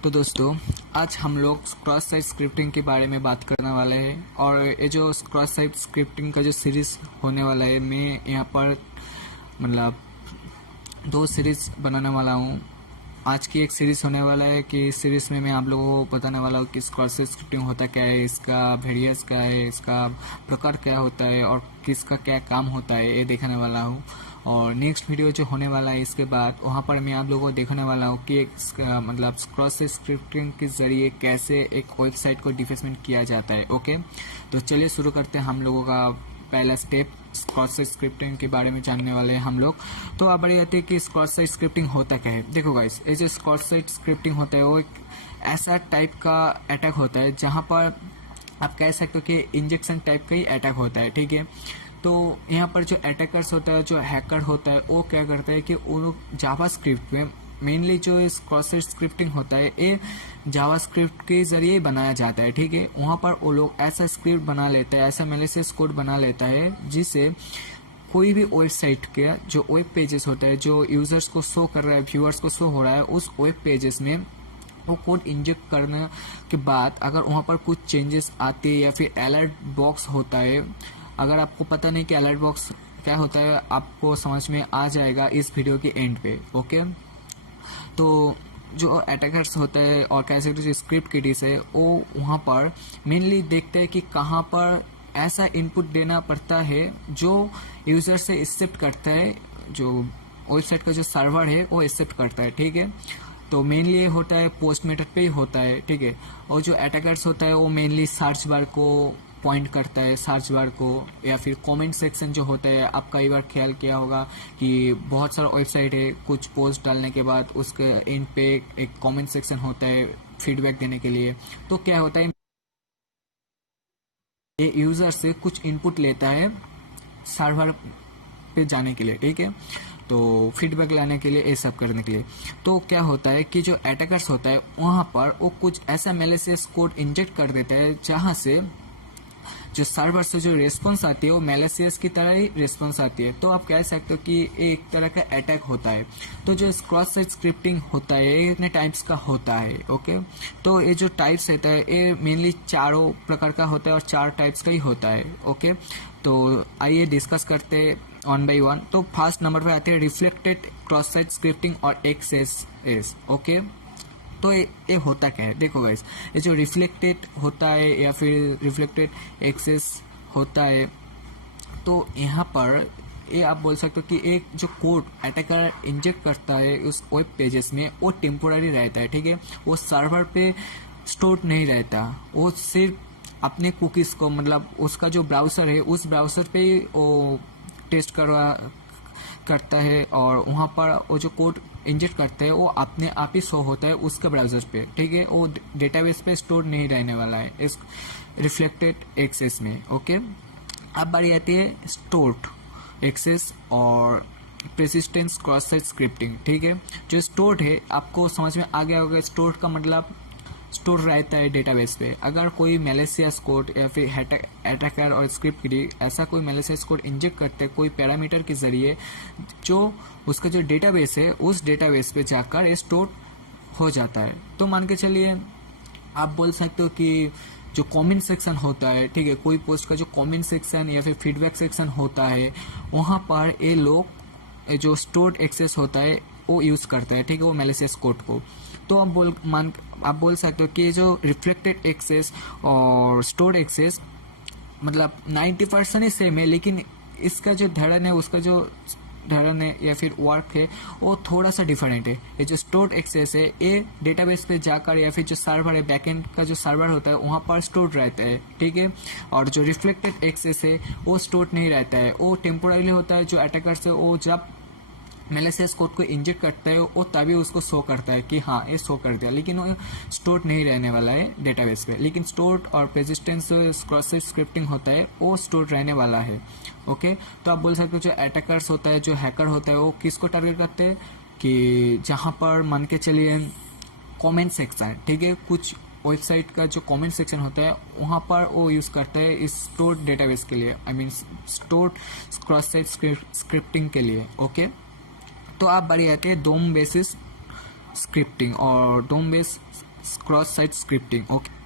तो दोस्तों, आज हम लोग क्रॉस साइट स्क्रिप्टिंग के बारे में बात करने वाले हैं। और ये जो क्रॉस साइट स्क्रिप्टिंग का जो सीरीज़ होने वाला है, मैं यहाँ पर मतलब 2 सीरीज़ बनाने वाला हूँ। आज की एक सीरीज़ होने वाला है कि इस सीरीज़ में मैं आप लोगों को बताने वाला हूँ कि क्रॉस साइट स्क्रिप्टिंग होता क्या है, इसका वेरिएंस क्या है, इसका प्रकार क्या होता है और किसका क्या काम होता है, ये दिखाने वाला हूँ। और नेक्स्ट वीडियो जो होने वाला है इसके बाद, वहाँ पर मैं आप लोगों को दिखाने वाला हूँ कि मतलब क्रॉस साइट स्क्रिप्टिंग के जरिए कैसे एक वेबसाइट को डिफेसमेंट किया जाता है। ओके, तो चलिए शुरू करते हैं। हम लोगों का पहला स्टेप क्रॉस साइट स्क्रिप्टिंग के बारे में जानने वाले हैं हम लोग। तो आप बड़ी आती है कि क्रॉस साइट स्क्रिप्टिंग होता क्या है। देखो गाइस, ये जो क्रॉस साइट स्क्रिप्टिंग होता है वो एक ऐसा टाइप का अटैक होता है जहाँ पर आप कह सकते हो कि इंजेक्शन टाइप का ही अटैक होता है। ठीक है, तो यहाँ पर जो अटैकर्स होता है, जो हैकर होता है, वो क्या करता है कि वो जावास्क्रिप्ट में मेनली जो इस क्रॉस साइट स्क्रिप्टिंग होता है ये जावास्क्रिप्ट के जरिए बनाया जाता है। ठीक है, वहाँ पर वो लोग ऐसा स्क्रिप्ट बना लेते हैं, ऐसा मैलिशियस कोड बना लेता है जिससे कोई भी वेबसाइट के जो वेब पेजेस होता है, जो यूजर्स को शो कर रहा है, व्यूअर्स को शो हो रहा है, उस वेब पेजेस में वो कोड इंजेक्ट करने के बाद अगर वहाँ पर कुछ चेंजेस आते हैं या फिर अलर्ट बॉक्स होता है। अगर आपको पता नहीं कि अलर्ट बॉक्स क्या होता है, आपको समझ में आ जाएगा इस वीडियो के एंड पे। ओके, तो जो अटैकर्स होता है और कैसे जो स्क्रिप्ट किडीज है, वो वहाँ पर मेनली देखते हैं कि कहाँ पर ऐसा इनपुट देना पड़ता है जो यूजर से एक्सेप्ट करता है, जो वेबसाइट का जो सर्वर है वो एक्सेप्ट करता है। ठीक है, तो मेनली ये होता है पोस्ट मेथड पे ही होता है। ठीक है, और जो अटैकर्स होता है वो मेनली सर्च बार को पॉइंट करता है, सर्च बार को, या फिर कमेंट सेक्शन जो होता है। आप कई बार ख्याल किया होगा कि बहुत सारा वेबसाइट है, कुछ पोस्ट डालने के बाद उसके एंड पे एक कमेंट सेक्शन होता है फीडबैक देने के लिए। तो क्या होता है, ये यूजर से कुछ इनपुट लेता है सर्वर पे जाने के लिए। ठीक है, तो फीडबैक लाने के लिए, ये सब करने के लिए। तो क्या होता है कि जो अटैकर्स होता है वहाँ पर वो कुछ ऐसा मैलिशियस कोड इंजेक्ट कर देते हैं जहाँ से जो सर्वर से जो रिस्पॉन्स आती है वो मैलिशियस की तरह ही रिस्पॉन्स आती है। तो आप कह सकते हो कि ये एक तरह का अटैक होता है। तो जो क्रॉस साइट स्क्रिप्टिंग होता है ये इतने टाइप्स का होता है। ओके, तो ये जो टाइप्स होता है ये मेनली चारों प्रकार का होता है और 4 टाइप्स का ही होता है। ओके, तो आइए डिस्कस करते हैं वन बाई वन। तो फर्स्ट नंबर पे आते हैं रिफ्लेक्टेड क्रॉस साइट स्क्रिप्टिंग और एक्सएसएस। ओके, तो ये होता क्या है। देखो गाइस, ये जो रिफ्लेक्टेड होता है या फिर रिफ्लेक्टेड एक्सेस होता है, तो यहाँ पर ये आप बोल सकते हो कि एक जो कोड अटैकर इंजेक्ट करता है उस वेब पेजेस में, वो टेम्पोररी रहता है। ठीक है, वो सर्वर पे स्टोर नहीं रहता, वो सिर्फ अपने कुकीज को, मतलब उसका जो ब्राउजर है उस ब्राउजर पे ही वो टेस्ट करता है, और वहाँ पर वो जो कोड इंजेक्ट करता है वो अपने आप ही शो होता है उसके ब्राउजर पे। ठीक है, वो डेटाबेस पे स्टोर नहीं रहने वाला है इस रिफ्लेक्टेड एक्सेस में। ओके, अब बारी आती है स्टोर्ड एक्सेस और प्रेसिस्टेंस क्रॉस साइट स्क्रिप्टिंग। ठीक है, जो स्टोर्ड है आपको समझ में आ गया होगा। स्टोर्ड का मतलब स्टोर रहता है डेटाबेस पे। अगर कोई मैलिशियस कोड या फिर अटैकर और स्क्रिप्ट किडी ऐसा कोई मैलिशियस कोड इंजेक्ट करते कोई पैरामीटर के जरिए, जो उसका जो डेटाबेस है उस डेटाबेस पे जाकर स्टोर हो जाता है। तो मान के चलिए आप बोल सकते हो कि जो कमेंट सेक्शन होता है, ठीक है, कोई पोस्ट का जो कमेंट सेक्शन या फिर फीडबैक सेक्शन होता है, वहाँ पर ये लोग जो स्टोर्ड एक्सेस होता है वो यूज करता है। ठीक है, वो मैलिशियस कोड को। तो आप बोल सकते हो कि जो रिफ्लेक्टेड एक्सेस और स्टोर्ड एक्सेस मतलब 90% ही सेम है, लेकिन इसका जो धड़न है, उसका जो धड़न है या फिर वर्क है वो थोड़ा सा डिफरेंट है। ये जो स्टोर्ड एक्सेस है ये डेटाबेस पे जाकर या फिर जो सर्वर है, बैकएंड का जो सर्वर होता है वहाँ पर स्टोर्ड रहता है। ठीक है, और जो रिफ्लेक्टेड एक्सेस है वो स्टोर्ड नहीं रहता है, वो टेम्पोररी होता है। जो अटैकर्स है वो जब मैलिशियस कोड को इंजेक्ट करता है वो तभी उसको शो करता है कि हाँ ये शो कर दिया, लेकिन वो स्टोर्ड नहीं रहने वाला है डेटाबेस पे। लेकिन स्टोर्ड और पेजिस्टेंस क्रॉस साइट स्क्रिप्टिंग होता है वो स्टोर्ड रहने वाला है। ओके, तो आप बोल सकते हो जो अटैकर्स होता है, जो हैकर होता है, वो किसको टारगेट करते हैं कि जहाँ पर मान के चलिए कमेंट सेक्शन, ठीक है, कुछ वेबसाइट का जो कमेंट सेक्शन होता है वहाँ पर वो यूज़ करता है इस स्टोर्ड डेटाबेस के लिए, I mean stored cross site scripting के लिए। ओके, तो आप बढ़िया आते हैं डोम बेसिस स्क्रिप्टिंग और DOM base cross site scripting. Okay,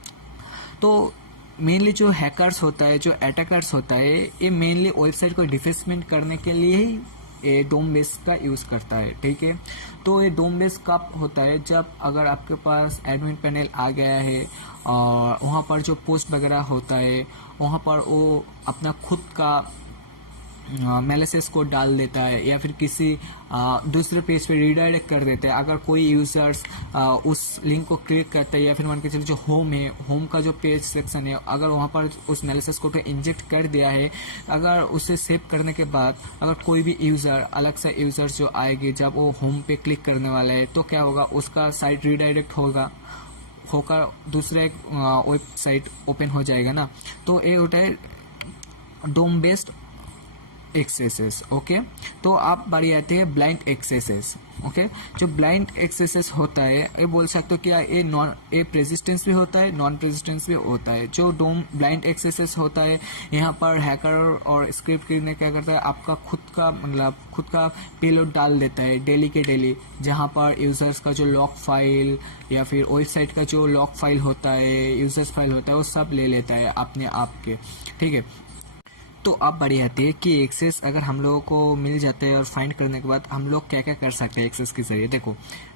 तो मेनली जो हैकर्स होता है, जो अटैकर्स होता है, ये मेनली वेबसाइट को डिफेसमेंट करने के लिए ही ये डोम बेस का यूज़ करता है, ठीक है। तो ये डोम बेस कब होता है, जब अगर आपके पास एडमिन पैनल आ गया है और वहाँ पर जो पोस्ट वगैरह होता है वहाँ पर वो अपना खुद का मेलिसियस कोड डाल देता है या फिर किसी दूसरे पेज पे रीडायरेक्ट कर देता है। अगर कोई यूजर्स उस लिंक को क्लिक करता है या फिर मान के चलो जो होम है, होम का जो पेज सेक्शन है, अगर वहाँ पर उस मेलिसियस कोड को इंजेक्ट कर दिया है, अगर उसे सेव करने के बाद अगर कोई भी यूजर अलग से यूजर जो आएगी जब वो होम पे क्लिक करने वाला है, तो क्या होगा, उसका साइट रीडायरेक्ट होकर दूसरे वेबसाइट ओपन हो जाएगा ना। तो ये होता है डोम बेस्ड एक्सेसेस। ओके, तो आप बारी आते हैं ब्लाइंड एक्सेसेस। ओके, जो ब्लाइंड एक्सेसेस होता है ये बोल सकते हो कि ये प्रेसिस्टेंस भी होता है, नॉन प्रेसिस्टेंस भी होता है। जो डोम ब्लाइंड एक्सेसेस होता है, यहाँ पर हैकर और स्क्रिप्ट ने क्या करता है, आपका खुद का पेलोड डाल देता है डेली के डेली, जहाँ पर यूजर्स का जो लॉग फाइल या फिर वेबसाइट का जो लॉग फाइल होता है, यूजर्स फाइल होता है, वो सब ले लेता है अपने आप के, ठीक है। तो अब बड़ी आती है कि एक्सेस अगर हम लोगों को मिल जाता है और फाइंड करने के बाद हम लोग क्या क्या कर सकते हैं एक्सेस के जरिए। देखो,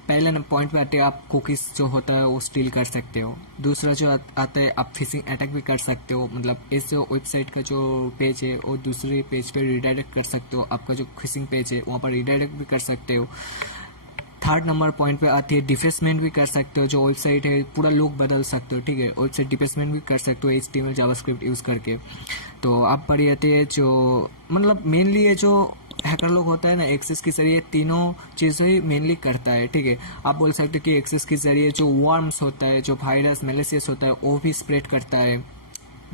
पहले पॉइंट पे आते हैं, आप कुकीज जो होता है वो स्टील कर सकते हो। दूसरा जो आता है, आप फिशिंग अटैक भी कर सकते हो, मतलब इस जो वेबसाइट का जो पेज है वो दूसरे पेज पे रिडायरेक्ट कर सकते हो। आपका जो फिशिंग पेज है वहाँ पर रिडायरेक्ट भी कर सकते हो। थर्ड नंबर पॉइंट पे आती है डिफेसमेंट भी कर सकते हो, जो वेबसाइट है पूरा लुक बदल सकते हो, ठीक है। वेबसाइट डिफेसमेंट भी कर सकते हो HTML जावास्क्रिप्ट यूज करके। तो आप पढ़ी जाती है जो मतलब मेनली ये जो हैकर लोग होता है ना, एक्सेस के जरिए तीनों चीज़ें ही मेनली करता है, ठीक है। आप बोल सकते हो कि एक्सेस के जरिए जो वर्म्स होता है, जो वायरस मेलिशियस होता है, वो भी स्प्रेड करता है।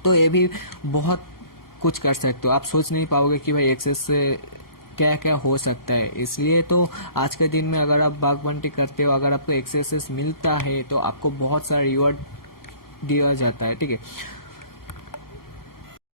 तो ये भी बहुत कुछ कर सकते हो। आप सोच नहीं पाओगे कि भाई एक्सेस से क्या क्या हो सकता है। इसलिए तो आज के दिन में अगर आप बाग बंटी करते हो, अगर आपको एक्सेस मिलता है तो आपको बहुत सारा रिवॉर्ड दिया जाता है, ठीक है।